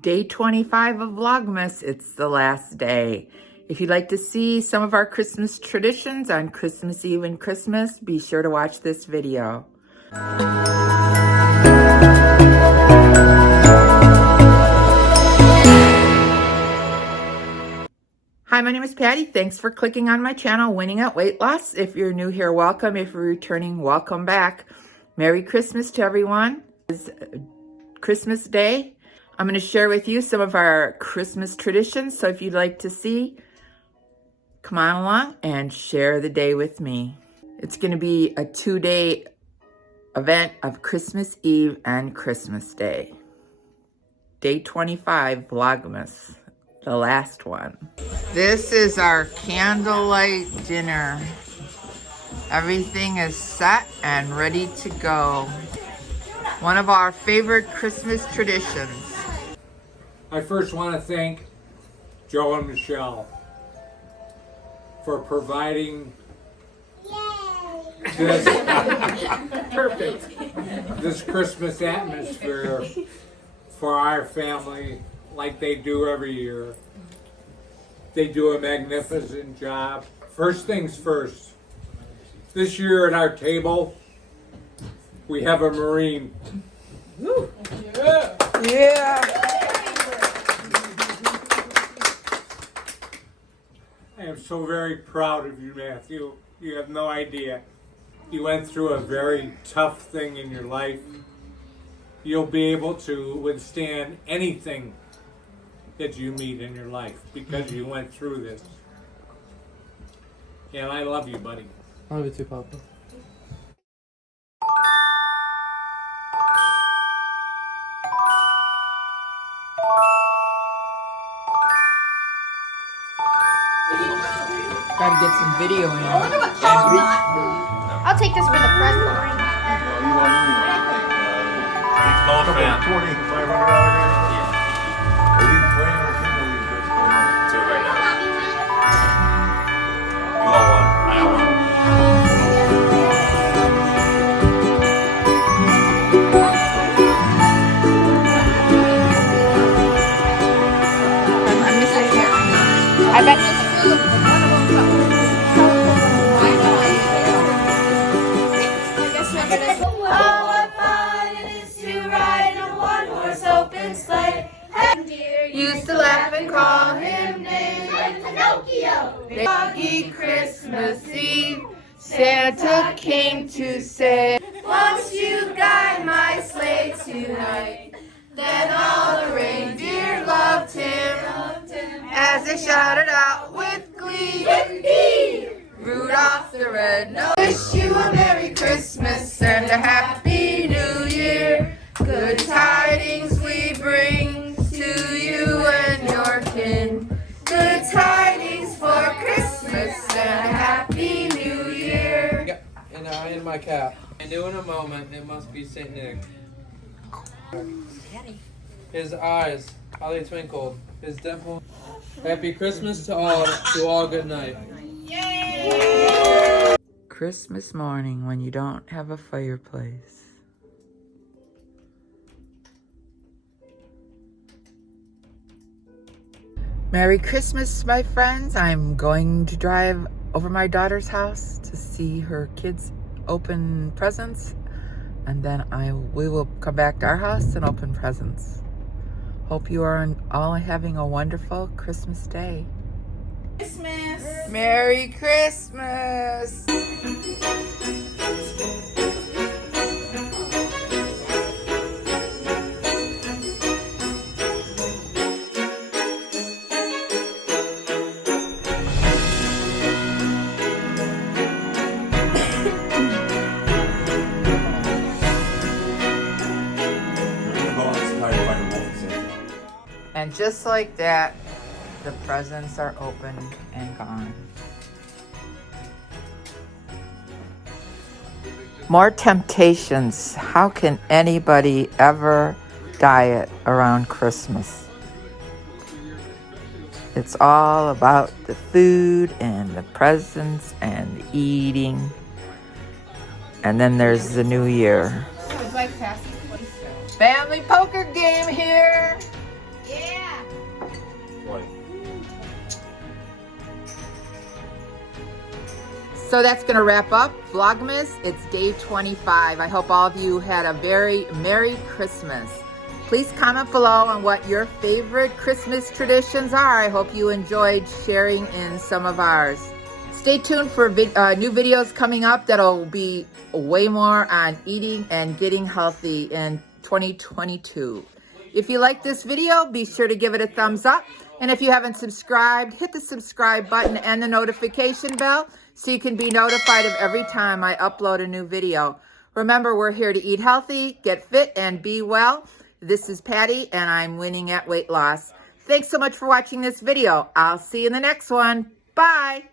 Day 25 of Vlogmas. It's the last day. If you'd like to see some of our Christmas traditions on Christmas Eve and Christmas, be sure to watch this video. Hi, my name is Patty. Thanks for clicking on my channel, Winning at Weight Loss. If you're new here, welcome. If you're returning, welcome back. Merry Christmas to everyone. It's Christmas Day. I'm going to share with you some of our Christmas traditions. So if you'd like to see, come on along and share the day with me. It's going to be a 2-day event of Christmas Eve and Christmas Day. Day 25 Vlogmas, the last one. This is our candlelight dinner. Everything is set and ready to go. One of our favorite Christmas traditions. I first want to thank Joe and Michelle for providing this this Christmas atmosphere for our family like they do every year. They do a magnificent job. First things first, this year at our table, we have a Marine. Woo. Yeah. I am so very proud of you, Matthew. You have no idea. You went through a very tough thing in your life. You'll be able to withstand anything that you meet in your life because you went through this. And I love you, buddy. I love you too, Papa. Gotta get some video in. I wonder what Ken's got. I'll take this for the press line. I bet you Oh, what fun it is to ride in a one-horse open sleigh. And dear Used to laugh and call him names like Pinocchio. Foggy Christmas Eve, Santa came to say, Won't you guide my sleigh tonight? then all the reindeer loved him as they shouted out with glee, Rudolph the Red-Nosed, wish you a Merry Christmas and a Happy New Year. Good tidings we bring to you and your kin. Good tidings for Christmas and a Happy New Year. Yeah, and I in my cap. I knew in a moment it must be Saint Nick. His eyes, how they twinkled. His dimple. Happy Christmas to all good night. Christmas morning when you don't have a fireplace. Merry Christmas, my friends. I'm going to drive over my daughter's house to see her kids open presents, and then we will come back to our house and open presents. Hope you are all having a wonderful Christmas day. Christmas. Merry Christmas! And just like that, the presents are opened and gone. More temptations. How can anybody ever diet around Christmas? It's all about the food and the presents and the eating. And then there's the new year. Family poker game here. So that's going to wrap up Vlogmas. It's day 25. I hope all of you had a very Merry Christmas. Please comment below on what your favorite Christmas traditions are. I hope you enjoyed sharing in some of ours. Stay tuned for new videos coming up that'll be way more on eating and getting healthy in 2022. If you like this video, be sure to give it a thumbs up. And if you haven't subscribed, hit the subscribe button and the notification bell so you can be notified of every time I upload a new video. Remember, we're here to eat healthy, get fit, and be well. This is Patty, and I'm winning at weight loss. Thanks so much for watching this video. I'll see you in the next one. Bye.